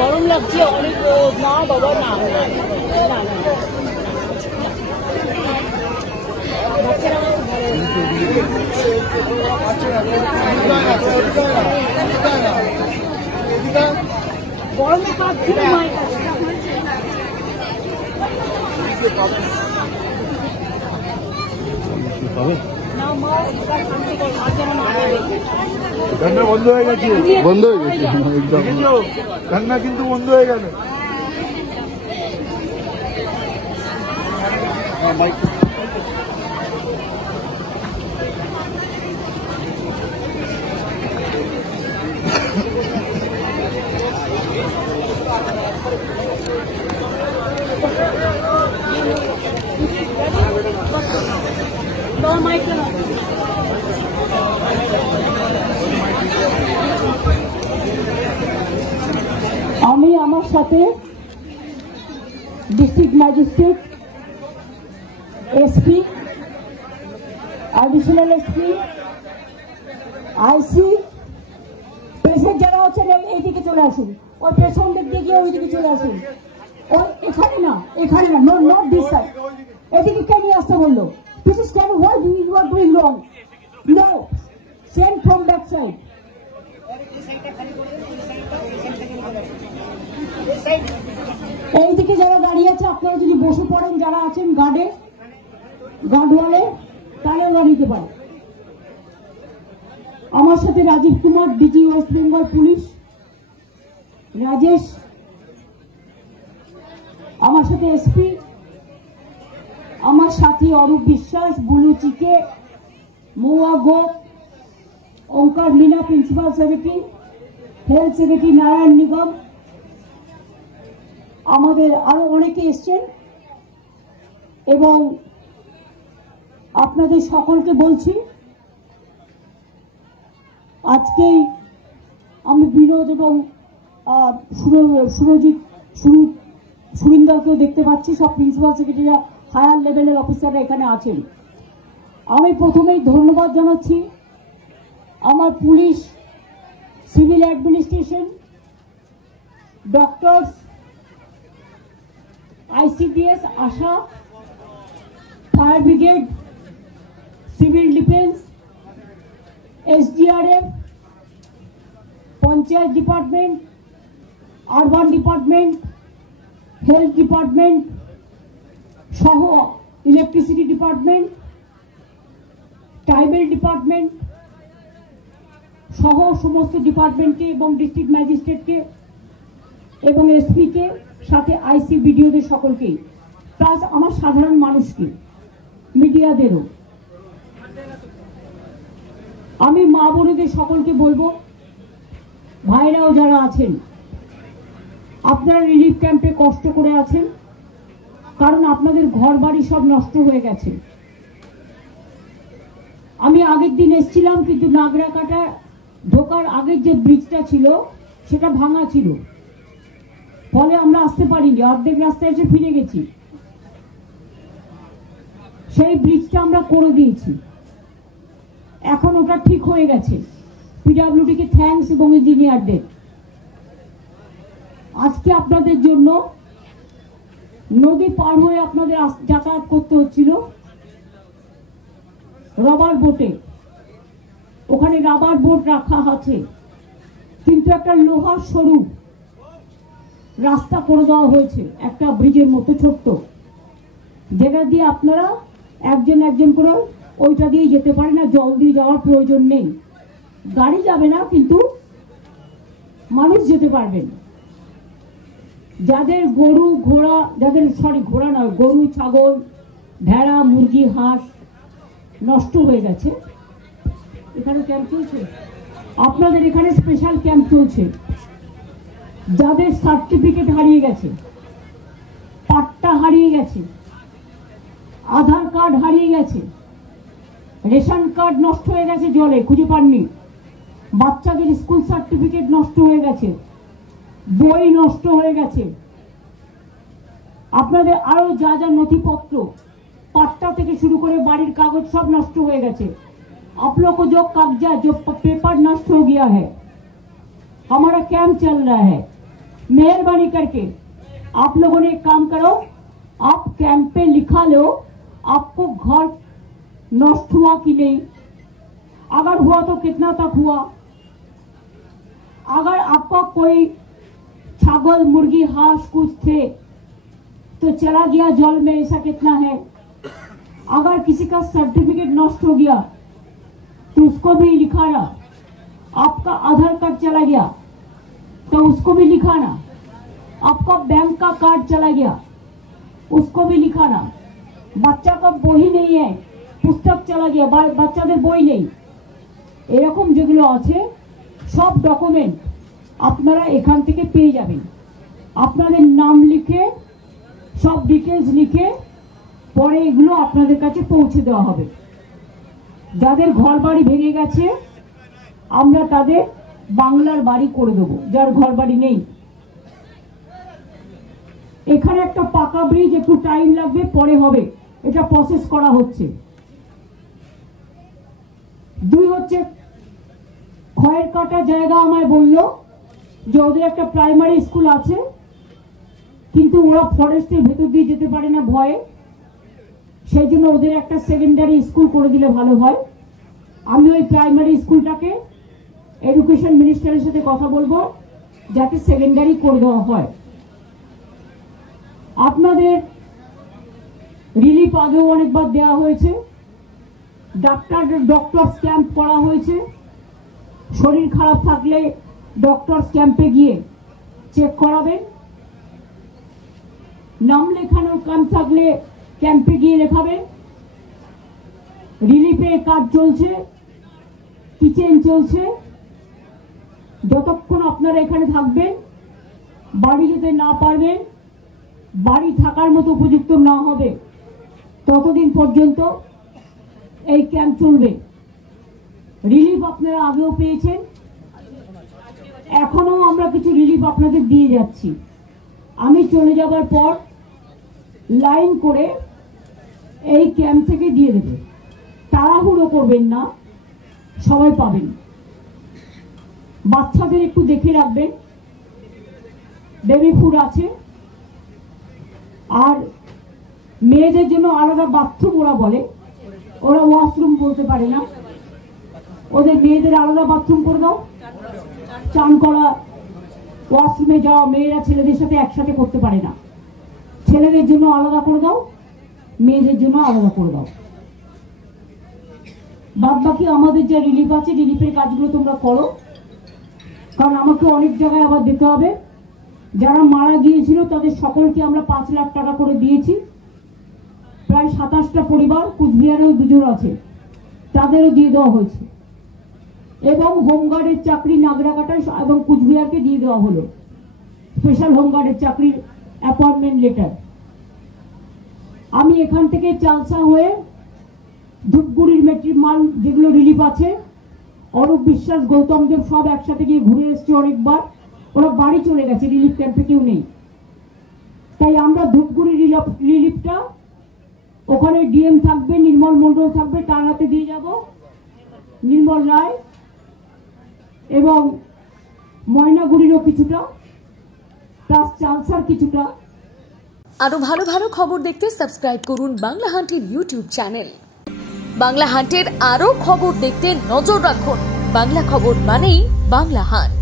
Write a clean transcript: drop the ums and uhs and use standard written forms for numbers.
গরম লাগছে অনেক। না বাবা, না গরমে কাঁদছিল মায়ের কাছে। কান্না বন্ধ হয়ে গেছে, বন্ধ হয়ে গেছে একদম, কান্না কিন্তু বন্ধ হয়ে গেল। আমি আমার সাথে district magistrate, SP, additional SP, IC, patient যারা আছেন এইদিকে চলে আসুন, ওই পেছন দিক দিয়ে গিয়ে ওইদিকে চলে আসুন। ওই এখানে না, নো নট দিস সাইড, এদিকে কে নিয়ে আসতে বললো? This is can why you are doing wrong, no send from that side. এইদিকে যারা দাঁড়িয়ে আছে আপনারা যদি বসে পড়েন, যারা আছেন গার্ডে, গার্ডওয়ালে, তাহলে ওরা নিতে পারে। আমার সাথে রাজীব কুমার, ডিজি ওয়েস্ট বেঙ্গল পুলিশ, রাজেশ, আমার সাথে এসপি, আমার সাথী Arup Biswas, Bulu Chik, Moua Gope, Onkar Meena, principal secretary, health secretary Narayan Nigam, আমাদের আরো অনেকে এসছেন। এবং আপনাদের সকলকে বলছি, আজকেই আমি বিনোদ এবং সুরিন্দরকেও দেখতে পাচ্ছি, সব প্রিন্সিপাল সেক্রেটারিরা, হায়ার লেভেলের অফিসাররা এখানে আছেন। আমি প্রথমেই ধন্যবাদ জানাচ্ছি আমার police, civil administration, doctors, ICDS, ASHA, fire brigade, civil defence, SDRF, panchayat department, urban department, health department সহ ইলেকট্রিসিটি ডিপার্টমেন্ট, ট্রাইবেল ডিপার্টমেন্ট সহ সমস্ত ডিপার্টমেন্টকে এবং ডিস্ট্রিক্ট ম্যাজিস্ট্রেটকে এবং এসপিকে, সাথে আইসি, বিডিওদের সকলকেই, প্লাস আমার সাধারণ মানুষকে, মিডিয়াদেরও। আমি মা বোনেদের সকলকে বলবো, ভাইরাও যারা আছেন, আপনারা রিলিফ ক্যাম্পে কষ্ট করে আছেন, কারণ আপনাদের ঘর বাড়ি সব নষ্ট হয়ে গেছে। আমি আগের দিন এসেছিলাম, কিন্তু নাগরাকাটা ঢোকার আগের যে ব্রিজটা ছিল সেটা ভাঙা ছিল, ফলে আমরা আসতে পারিনি, অর্ধেক রাস্তায় এসে ফিরে গেছি। সেই ব্রিজটা আমরা করে দিয়েছি, এখন ওটা ঠিক হয়ে গেছে। পিডব্লিউডি কে থ্যাঙ্কস এবং ইঞ্জিনিয়ারদের। আজকে আপনাদের জন্য নদী পার হয়ে আপনাদের যাতায়াত করতে হচ্ছিল রাবার বোটে। ওখানে রাবার বোট রাখা আছে, কিন্তু একটা লোহার সরু রাস্তা করে দেওয়া হয়েছে, একটা ব্রিজের মতো ছোট্ট, যেটা দিয়ে আপনারা একজন একজন করে ওইটা দিয়ে যেতে পারেন, না জল দিয়ে যাওয়ার প্রয়োজন নেই। গাড়ি যাবে না, কিন্তু মানুষ যেতে পারবেন। যাদের গরু ঘোড়া, ঘোড়া নয়, গরু, ছাগল, ভেড়া, মুরগি, হাঁস নষ্ট হয়ে গেছে, এখানে ক্যাম্প চলছে, আপনাদের এখানে স্পেশাল ক্যাম্প চলছে। যাদের সার্টিফিকেট হারিয়ে গেছে, পাট্টা হারিয়ে গেছে, আধার কার্ড হারিয়ে গেছে, রেশন কার্ড নষ্ট হয়ে গেছে, জলে খুঁজে পাননি, বাচ্চাদের স্কুল সার্টিফিকেট নষ্ট হয়ে গেছে, বই নষ্ট হয়ে গেছে, আপনাদের আরো যা যা নথিপত্র, পাট্টা पट्टा থেকে শুরু করে বাড়ির কাগজ सब नष्ट हो गए। आप लोग को जो कागजात जो पेपर नष्ट हो गया है, हमारा कैंप चल रहा है, मेहरबानी करके आप लोगों ने एक काम करो, आप कैंप पे लिखा लो आपको घर नष्ट हुआ कि नहीं, अगर हुआ तो कितना तक हुआ, अगर आपका कोई छागल मुर्गी हांस कुछ थे तो चला गया जल में, ऐसा कितना है, अगर किसी का सर्टिफिकेट नष्ट हो गया तो उसको भी लिखाना, आपका आधार कार्ड चला गया तो उसको भी लिखाना, आपका बैंक का कार्ड चला गया उसको भी लिखाना, बच्चा का বই नहीं है पुस्तक चला गया बच्चाদের বই নেই, এরকম যেগুলো আছে সব ডকুমেন্ট আপনারা এখান থেকে পেয়ে যাবেন। আপনাদের নাম লিখে সব ডিটেইলস লিখে পরে এগুলো আপনাদের কাছে পৌঁছে দেওয়া হবে। যাদের ঘর বাড়ি ভেঙে গেছে আমরা তাদের বাংলার বাড়ি করে দেব, যার ঘর বাড়ি নেই। এখানে একটা পাকা ব্রিজ একটু টাইম লাগবে, পরে হবে, এটা প্রসেস করা হচ্ছে। দুই হচ্ছে খয়ের কাটা জায়গা আমায় বললো যে ওদের একটা প্রাইমারি স্কুল আছে কিন্তু ওরা ফরেস্টের ভেতর দিয়ে যেতে পারে না ভয়ে, সেই জন্য ওদের একটা সেকেন্ডারি স্কুল করে দিলে ভালো হয়। আমি ওই প্রাইমারি স্কুলটাকে এডুকেশন মিনিস্টারের সাথে কথা বলবো যাতে সেকেন্ডারি করে দেওয়া হয়। আপনাদের রিলিফ আগেও অনেকবার দেওয়া হয়েছে, ডক্টরস ক্যাম্প করা হয়েছে, শরীর খারাপ থাকলে ডক্টরস ক্যাম্পে গিয়ে চেক করাবেন, নাম লেখানোর কাম থাকলে ক্যাম্পে গিয়ে লেখাবেন। রিলিফের কাজ চলছে, কিচেন চলছে, যতক্ষণ আপনারা এখানে থাকবেন, বাড়ি যেতে না পারবেন, বাড়ি থাকার মতো উপযুক্ত না হবে ততদিন পর্যন্ত এই ক্যাম্প চলবে। রিলিফ আপনারা আগেও পেয়েছেন, এখনো আমরা কিছু রিলিফ আপনাদের দিয়ে যাচ্ছি। আমি চলে যাবার পর লাইন করে এই ক্যাম্প থেকে দিয়ে দেবে, তাড়াহুড়ো করবেন না, সবাই পাবেন। বাচ্চাদের একটু দেখে রাখবেন, বেবি ফুড আছে, আর মেয়েদের জন্য আলাদা বাথরুম ওরা বলে, ওরা ওয়াশরুম বলতে পারে না, ওদের মেয়েদের আলাদা বাথরুম করে দাও, চান করা ওয়াশরুমে যাওয়া মেয়েরা ছেলেদের সাথে একসাথে করতে পারে না, ছেলেদের জন্য আলাদা করে দাও, মেয়েদের জন্য আলাদা করে দাও। বাদ বাকি আমাদের যে রিলিফ আছে রিলিফের কাজগুলো তোমরা করো, কারণ আমাকে অনেক জায়গায় আবার দিতে হবে। যারা মারা গিয়েছিল তাদের সকলকে আমরা 5 লাখ টাকা করে দিয়েছি, প্রায় 27টা পরিবার, কুচবিহারেও 2 জন আছে, তাদেরও দিয়ে দেওয়া হয়েছে, এবং হোমগার্ডের চাকরি নাগরাকাটায় এবং কুচবিহারকে দিয়ে দেওয়া হলো স্পেশাল হোমগার্ডের চাকরির অ্যাপয়েন্টমেন্ট লেটার। আমি এখান থেকে চালসা হয়ে ধূপগুড়ির মেট্রিক মাল যেগুলো রিলিফ আছে, অরূপ বিশ্বাস, গৌতম দেব সব একসাথে গিয়ে ঘুরে এসছে অনেকবার, ওরা বাড়ি চলে গেছে, রিলিফ ক্যাম্পে কেউ নেই। তাই আমরা ধূপগুড়ি রিলিফটা ওখানে ডিএম থাকবে, নির্মল মন্ডল থাকবে, তার হাতে দিয়ে যাব, নির্মল রায়, এবং ময়নাগুড়িরও কিছুটা, প্লাস চালসার কিছুটা। আরো ভালো ভালো খবর দেখতে সাবস্ক্রাইব করুন বাংলা হান্টের ইউটিউব চ্যানেল। বাংলা হান্টের আরো খবর দেখতে নজর রাখুন। বাংলা খবর মানেই বাংলা হান্ট।